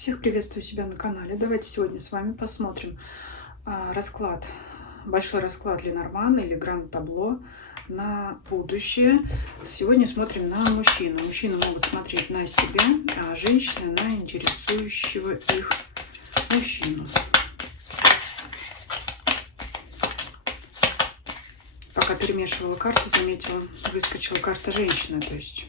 Всех приветствую себя на канале. Давайте сегодня с вами посмотрим расклад, большой расклад Ленорман или Гранд Табло на будущее. Сегодня смотрим на мужчину. Мужчины могут смотреть на себя, а женщины на интересующего их мужчину. Пока перемешивала карты, заметила, выскочила карта женщины, то есть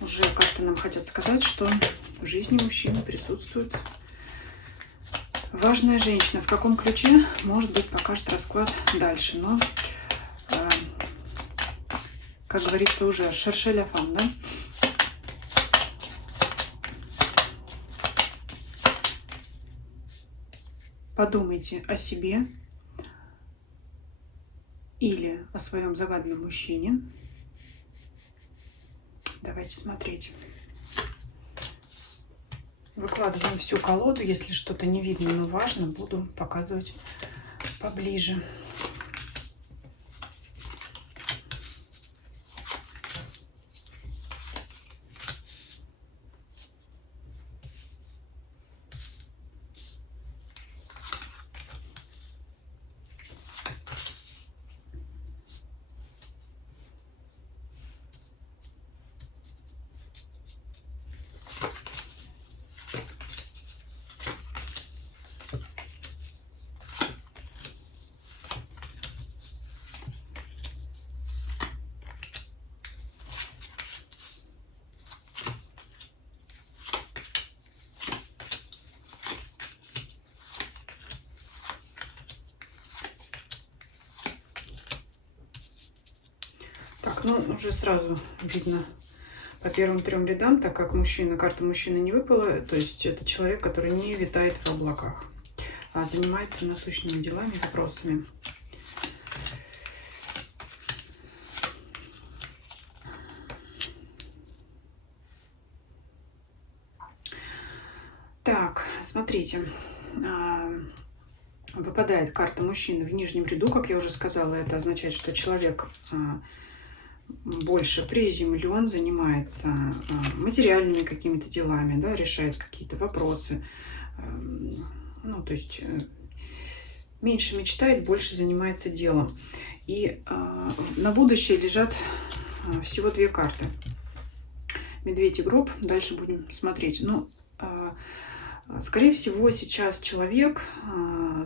уже карты нам хотят сказать, что в жизни мужчины присутствует важная женщина. В каком ключе, может быть, покажет расклад дальше. Но, как говорится, уже шерше ля фам, да? Подумайте о себе или о своем загаданном мужчине. Давайте смотреть. Выкладываем всю колоду. Если что-то не видно, но важно, буду показывать поближе. Так, ну уже сразу видно по первым трем рядам, так как карта мужчины не выпала, то есть это человек, который не витает в облаках, а занимается насущными делами, вопросами. Так, смотрите, выпадает карта мужчины в нижнем ряду, как я уже сказала, это означает, что человек больше приземлен, занимается материальными какими-то делами, да, решает какие-то вопросы, ну, то есть меньше мечтает, больше занимается делом. И на будущее лежат всего две карты. Медведь и гроб. Дальше будем смотреть. Ну, скорее всего, сейчас человек,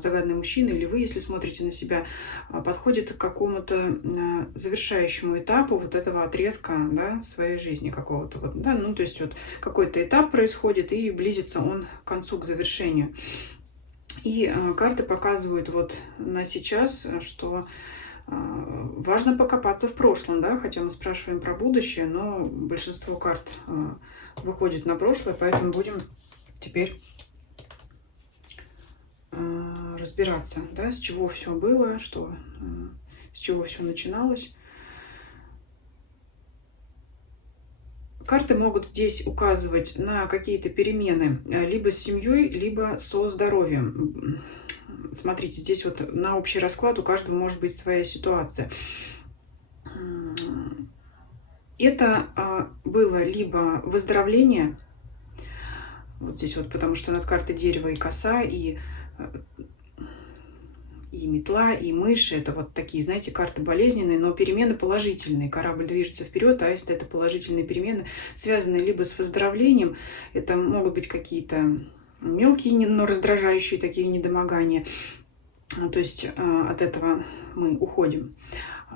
загаданный мужчина, или вы, если смотрите на себя, подходит к какому-то завершающему этапу вот этого отрезка, да, своей жизни какого-то. Вот, да, ну, то есть вот какой-то этап происходит, и близится он к концу, к завершению. И карты показывают вот на сейчас, что важно покопаться в прошлом, да, хотя мы спрашиваем про будущее, но большинство карт выходит на прошлое, поэтому будем теперь разбираться, да, с чего все было, с чего все начиналось. Карты могут здесь указывать на какие-то перемены либо с семьей, либо со здоровьем. Смотрите, здесь вот на общий расклад у каждого может быть своя ситуация. Это было либо выздоровление, вот здесь вот, потому что над картой дерево и коса, и метла, и мыши. Это вот такие, знаете, карты болезненные, но перемены положительные. Корабль движется вперед, а если это положительные перемены, связанные либо с выздоровлением, это могут быть какие-то мелкие, но раздражающие такие недомогания. То есть от этого мы уходим.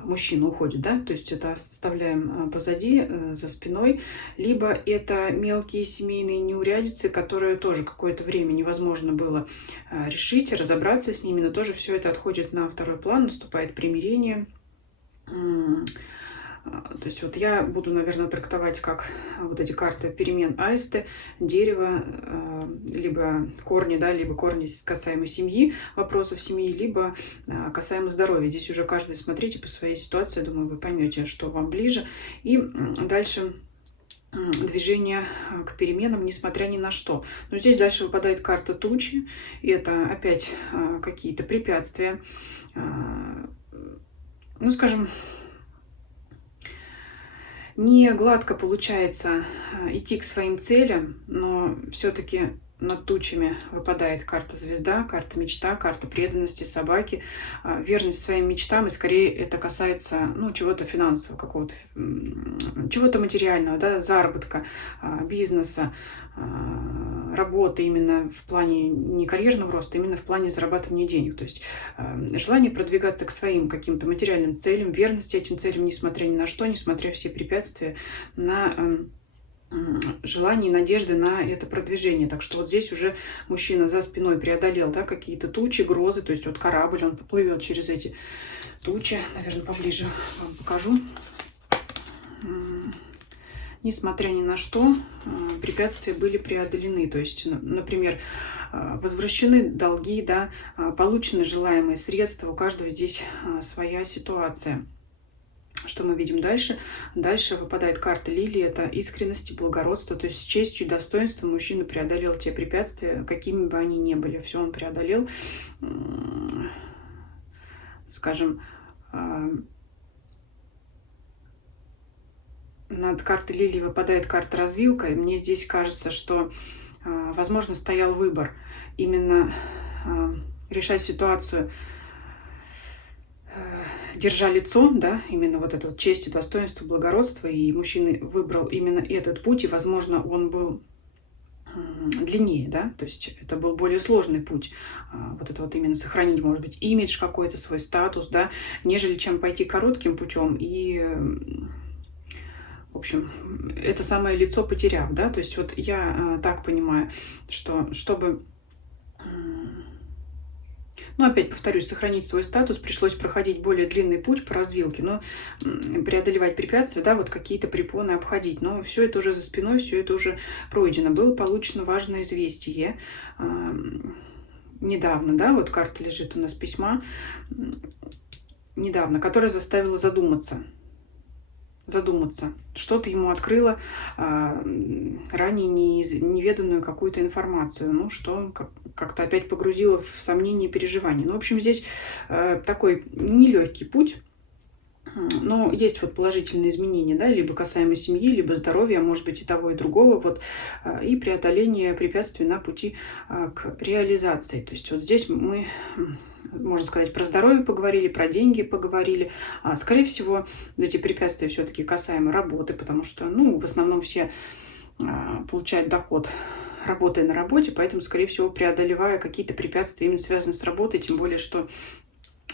Мужчина уходит, да, то есть это оставляем позади, за спиной, либо это мелкие семейные неурядицы, которые тоже какое-то время невозможно было решить, разобраться с ними, но тоже все это отходит на второй план, наступает примирение. То есть вот я буду, наверное, трактовать как вот эти карты перемен аисты, дерево, либо корни, да, либо корни касаемо семьи, вопросов семьи, либо касаемо здоровья. Здесь уже каждый смотрите по своей ситуации, я думаю, вы поймете, что вам ближе. И дальше движение к переменам, несмотря ни на что. Но здесь дальше выпадает карта тучи, и это опять какие-то препятствия, ну, скажем, не гладко получается идти к своим целям, но все-таки над тучами выпадает карта звезда, карта мечта, карта преданности собаки, верность своим мечтам. И скорее это касается, ну, чего-то финансового, какого-то, чего-то материального, да, заработка, бизнеса, работы именно в плане не карьерного роста, именно в плане зарабатывания денег. То есть желание продвигаться к своим каким-то материальным целям, верность этим целям, несмотря ни на что, несмотря все препятствия, на желание и надежды на это продвижение. Так что вот здесь уже мужчина за спиной преодолел, да, какие-то тучи, грозы, то есть вот корабль, он поплывет через эти тучи. Наверное, поближе вам покажу. Несмотря ни на что, препятствия были преодолены. То есть, например, возвращены долги, да, получены желаемые средства. У каждого здесь своя ситуация. Что мы видим дальше? Дальше выпадает карта лилии. Это искренность и благородство. То есть с честью и достоинством мужчина преодолел те препятствия, какими бы они ни были. Все он преодолел. Скажем, над картой лилии выпадает карта развилка. И мне здесь кажется, что, возможно, стоял выбор. Именно решать ситуацию, держа лицо, да, именно вот это вот честь и достоинство, благородство, и мужчина выбрал именно этот путь, и, возможно, он был длиннее, да, то есть это был более сложный путь, вот это вот именно сохранить, может быть, имидж какой-то, свой статус, да, нежели чем пойти коротким путем и, в общем, это самое лицо потеряв, да, то есть вот я так понимаю, что чтобы... Но опять повторюсь, сохранить свой статус пришлось проходить более длинный путь по развилке, но преодолевать препятствия, да, вот какие-то препоны обходить. Но все это уже за спиной, все это уже пройдено. Было получено важное известие недавно, да, вот карта лежит у нас письма недавно, которое заставило задуматься. Что-то ему открыло ранее неведанную какую-то информацию, ну, что как-то опять погрузило в сомнения и переживания. Ну, в общем, здесь такой нелегкий путь, но есть вот положительные изменения, да, либо касаемо семьи, либо здоровья, а может быть и того, и другого, вот, и преодоление препятствий на пути к реализации. То есть вот здесь мы... Можно сказать, про здоровье поговорили, про деньги поговорили. Скорее всего, эти препятствия все-таки касаемо работы, потому что, ну, в основном все получают доход, работая на работе, поэтому, скорее всего, преодолевая какие-то препятствия, именно связанные с работой, тем более, что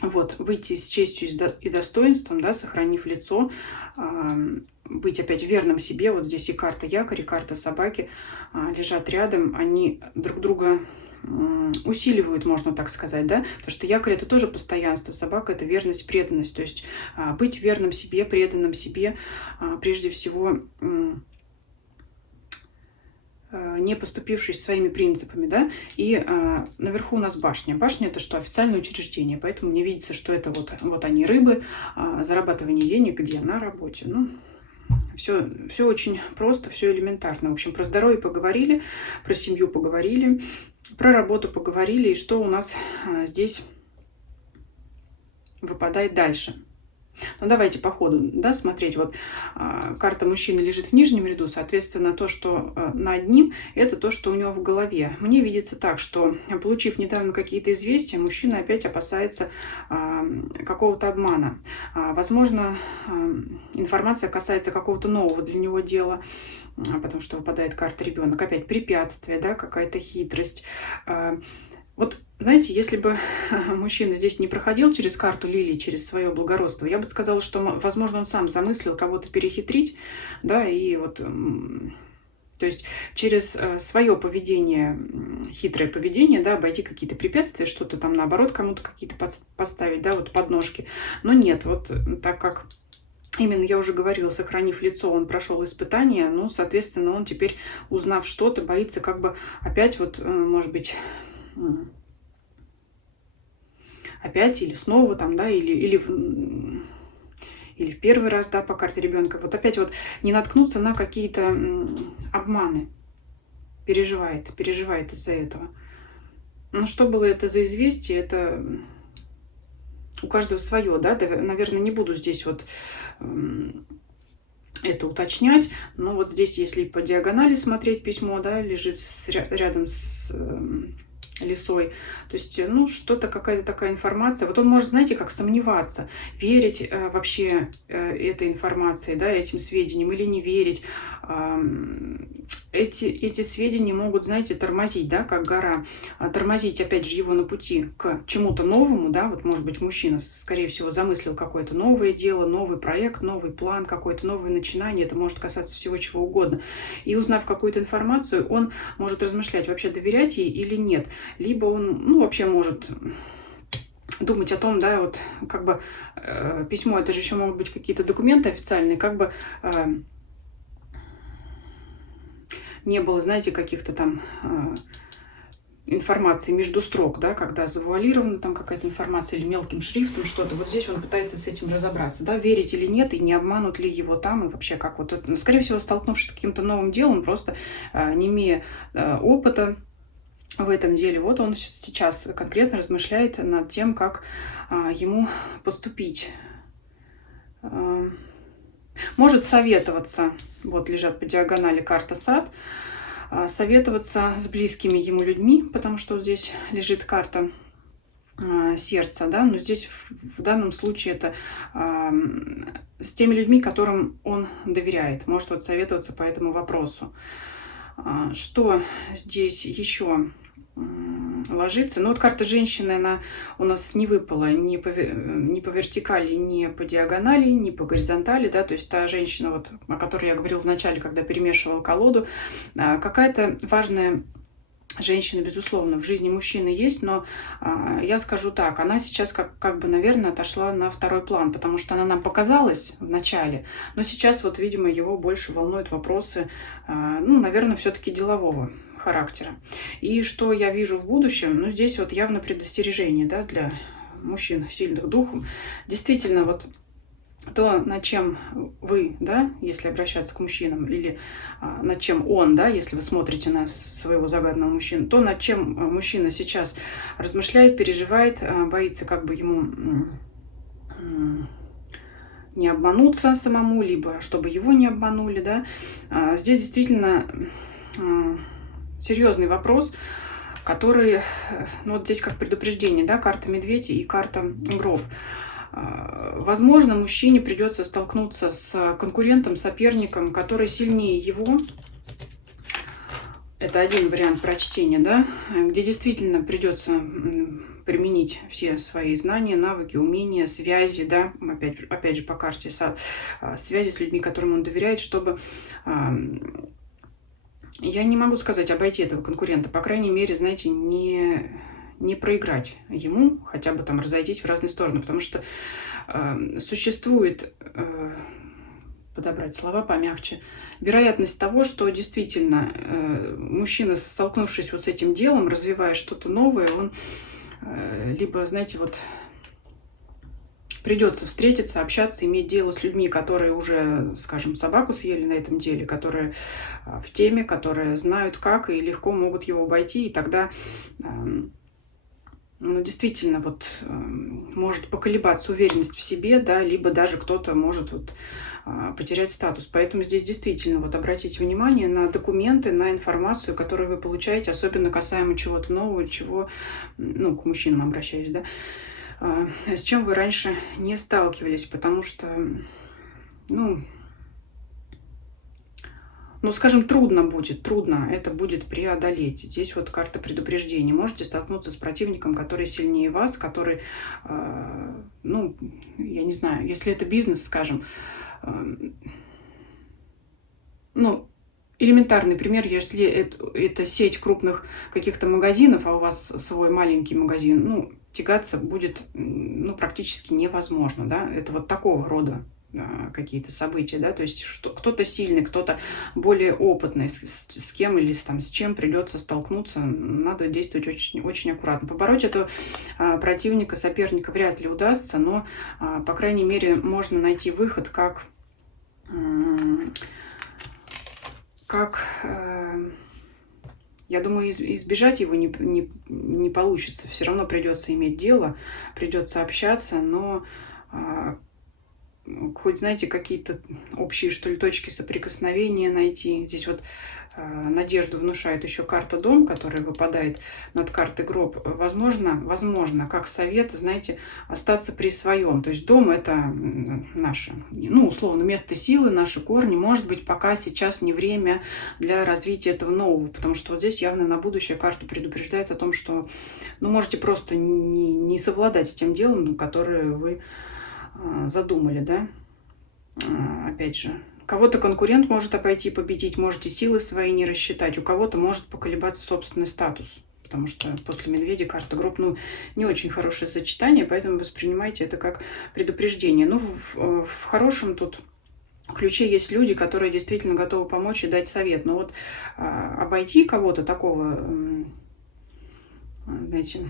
вот выйти с честью и достоинством, да, сохранив лицо, быть опять верным себе. Вот здесь и карта якорь, и карта собаки лежат рядом, они друг друга усиливают, можно так сказать, да, потому что якорь — это тоже постоянство, собака — это верность, преданность, то есть быть верным себе, преданным себе, прежде всего, не поступившись своими принципами, да, и наверху у нас башня. Башня — это что? Официальное учреждение, поэтому мне видится, что это вот они, рыбы, зарабатывание денег где? На работе. Ну, все очень просто, все элементарно. В общем, про здоровье поговорили, про семью поговорили, про работу поговорили, и что у нас здесь выпадает дальше. Ну, давайте по ходу, да, смотреть. Вот карта мужчины лежит в нижнем ряду, соответственно, то, что над ним, это то, что у него в голове. Мне видится так, что, получив недавно какие-то известия, мужчина опять опасается какого-то обмана. Возможно, информация касается какого-то нового для него дела, потому что выпадает карта ребенок. Опять препятствие, да, какая-то хитрость. Вот, знаете, если бы мужчина здесь не проходил через карту лилии, через свое благородство, я бы сказала, что, возможно, он сам замыслил кого-то перехитрить, да, и вот, то есть через свое поведение, хитрое поведение, да, обойти какие-то препятствия, что-то там, наоборот, кому-то какие-то поставить, да, вот подножки. Но нет, вот так как... Именно, я уже говорила, сохранив лицо, он прошел испытание, ну, соответственно, он теперь, узнав что-то, боится как бы опять вот, может быть... опять или снова там, да, или в первый раз, да, по карте ребенка, вот опять вот не наткнуться на какие-то обманы. Переживает из-за этого. Ну, что было это за известие, это у каждого свое, да, наверное, не буду здесь вот это уточнять. Но вот здесь, если по диагонали смотреть письмо, да, лежит рядом с лисой, то есть, ну, что-то, какая-то такая информация. Вот он может, знаете, как сомневаться, верить вообще этой информации, да, этим сведениям или не верить. Эти сведения могут, знаете, тормозить, да, как гора, тормозить, опять же, его на пути к чему-то новому, да, вот, может быть, мужчина, скорее всего, замыслил какое-то новое дело, новый проект, новый план, какое-то новое начинание, это может касаться всего чего угодно. И узнав какую-то информацию, он может размышлять, вообще доверять ей или нет. Либо он, ну, вообще может думать о том, да, вот, как бы, письмо, это же еще могут быть какие-то документы официальные, как бы не было, знаете, каких-то там информации между строк, да, когда завуалирована там какая-то информация или мелким шрифтом что-то. Вот здесь он пытается с этим разобраться, да, верить или нет, и не обманут ли его там, и вообще как вот это. Ну, скорее всего, столкнувшись с каким-то новым делом, просто не имея опыта в этом деле, вот он сейчас конкретно размышляет над тем, как ему поступить. Может советоваться, вот лежат по диагонали карта сад, советоваться с близкими ему людьми, потому что вот здесь лежит карта сердца, да, но здесь в данном случае это с теми людьми, которым он доверяет, может вот советоваться по этому вопросу. Что здесь еще ложится? Ну вот карта женщины, она у нас не выпала ни по вертикали, ни по диагонали, ни по горизонтали, да, то есть та женщина, вот, о которой я говорила в начале, когда перемешивала колоду, какая-то важная женщина, безусловно, в жизни мужчины есть, но я скажу так, она сейчас как бы, наверное, отошла на второй план, потому что она нам показалась в начале, но сейчас вот, видимо, его больше волнуют вопросы, ну, наверное, все-таки делового характера. И что я вижу в будущем, ну, здесь вот явно предостережение, да, для мужчин сильных духом. Действительно, вот то, над чем вы, да, если обращаться к мужчинам, или над чем он, да, если вы смотрите на своего загаданного мужчину, то, над чем мужчина сейчас размышляет, переживает, боится как бы ему не обмануться самому, либо чтобы его не обманули, да. Здесь действительно серьезный вопрос, который, ну вот здесь как предупреждение, да, карта медведь и карта гроб. Возможно, мужчине придется столкнуться с конкурентом, соперником, который сильнее его. Это один вариант прочтения, да, где действительно придется применить все свои знания, навыки, умения, связи, да, опять же по карте связи с людьми, которым он доверяет, чтобы... Я не могу сказать обойти этого конкурента, по крайней мере, знаете, не проиграть ему, хотя бы там разойтись в разные стороны, потому что существует, подобрать слова помягче, вероятность того, что действительно мужчина, столкнувшись вот с этим делом, развивая что-то новое, он либо, знаете, вот придется встретиться, общаться, иметь дело с людьми, которые уже, скажем, собаку съели на этом деле, которые в теме, которые знают как и легко могут его обойти, и тогда, ну, действительно, вот может поколебаться уверенность в себе, да, либо даже кто-то может вот потерять статус. Поэтому здесь действительно вот обратите внимание на документы, на информацию, которую вы получаете, особенно касаемо чего-то нового, чего, ну, к мужчинам обращаюсь, да, с чем вы раньше не сталкивались, потому что, ну, скажем, трудно это будет преодолеть. Здесь вот карта предупреждения. Можете столкнуться с противником, который сильнее вас, который, ну, я не знаю, если это бизнес, скажем, ну, элементарный пример, если это сеть крупных каких-то магазинов, а у вас свой маленький магазин, ну, тягаться будет, ну, практически невозможно, да, это вот такого рода какие-то события, да, то есть кто-то сильный, кто-то более опытный, с кем или с чем придется столкнуться, надо действовать очень, очень аккуратно. Побороть этого противника, соперника вряд ли удастся, но, по крайней мере, можно найти выход, как я думаю, избежать его не получится. Все равно придется иметь дело, придется общаться, но хоть, знаете, какие-то общие, что ли, точки соприкосновения найти. Здесь вот надежду внушает еще карта Дом, которая выпадает над картой Гроб. Возможно, как совет, знаете, остаться при своем. То есть дом — это наше, ну, условно, место силы, наши корни. Может быть, пока сейчас не время для развития этого нового, потому что вот здесь явно на будущее карта предупреждает о том, что, ну, можете просто не совладать с тем делом, которое вы задумали, да. Опять же, кого-то конкурент может обойти, победить, можете силы свои не рассчитать, у кого-то может поколебаться собственный статус, потому что после Медведя карта Гроб, ну, не очень хорошее сочетание, поэтому воспринимайте это как предупреждение. Ну, в хорошем тут ключе есть люди, которые действительно готовы помочь и дать совет. Но вот обойти кого-то такого, знаете,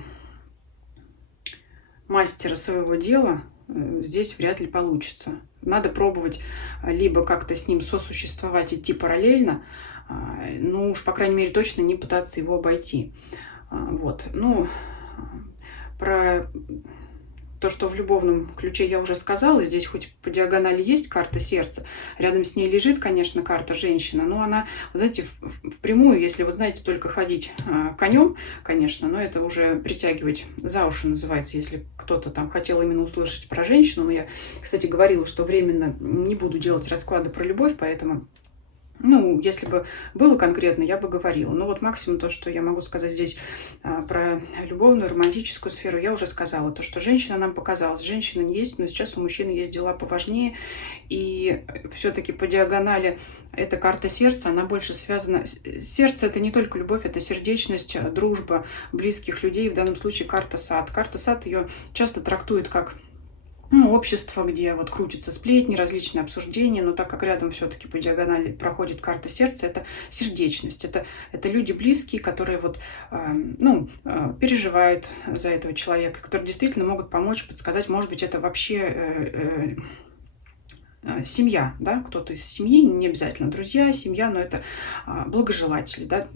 мастера своего дела здесь вряд ли получится. Надо пробовать либо как-то с ним сосуществовать, идти параллельно, ну уж, по крайней мере, точно не пытаться его обойти. Вот. Ну, про то, что в любовном ключе, я уже сказала. Здесь хоть по диагонали есть карта сердца, рядом с ней лежит, конечно, карта женщина, но она, знаете, впрямую, если, вот знаете, только ходить конем, конечно, но это уже притягивать за уши называется, если кто-то там хотел именно услышать про женщину. Но я, кстати, говорила, что временно не буду делать расклады про любовь, поэтому... Ну, если бы было конкретно, я бы говорила. Но вот максимум то, что я могу сказать здесь про любовную, романтическую сферу, я уже сказала. То, что женщина нам показалась. Женщина не есть, но сейчас у мужчины есть дела поважнее. И все-таки по диагонали эта карта сердца, она больше связана... Сердце — это не только любовь, это сердечность, дружба близких людей. В данном случае карта сад. Карта сад ее часто трактует как... Ну, общество, где вот крутятся сплетни, различные обсуждения, но так как рядом все-таки по диагонали проходит карта сердца, это сердечность, это люди близкие, которые вот, переживают за этого человека, которые действительно могут помочь, подсказать, может быть, это вообще семья, да, кто-то из семьи, не обязательно друзья, семья, но это благожелатели, да,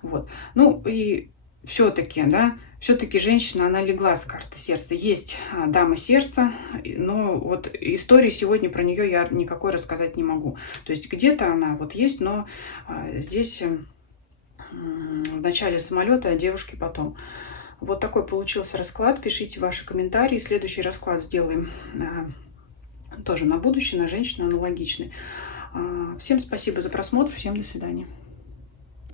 вот. Ну и все-таки, да, все-таки женщина, она легла с карты сердца. Есть дама сердца, но вот истории сегодня про нее я никакой рассказать не могу. То есть где-то она вот есть, но здесь в начале самолета, а девушки потом. Вот такой получился расклад. Пишите ваши комментарии. Следующий расклад сделаем тоже на будущее, на женщину аналогичный. Всем спасибо за просмотр. Всем до свидания.